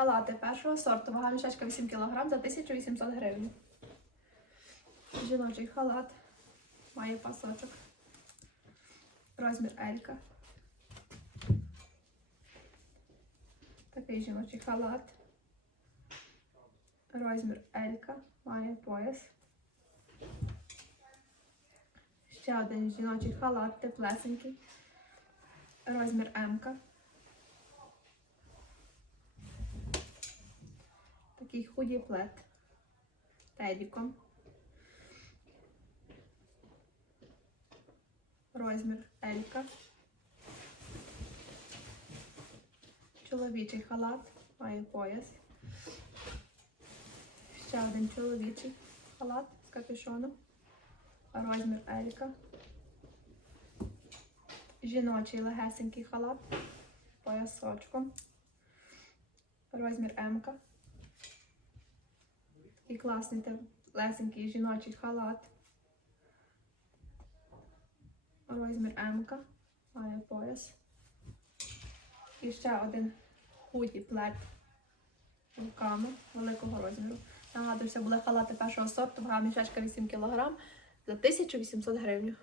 Халати першого сорту. Вага мішечка 8 кг за 1800 гривень. Жіночий халат. Має пасочок. Розмір Елька. Такий жіночий халат. Розмір Елька. Має пояс. Ще один жіночий халат, теплесенький. Розмір М. Такий худі плед. Тедіком. Розмір Елька. Чоловічий халат. Має пояс. Ще один чоловічий халат з капюшоном. Розмір Елька. Жіночий легесенький халат поясочком. Розмір М. Такий класний лесенький жіночий халат. Розмір М. Має пояс. І ще один худі плед руками великого розміру. Нагадую, це були халати першого сорту, вага мішечка 8 кг за 1800 гривень.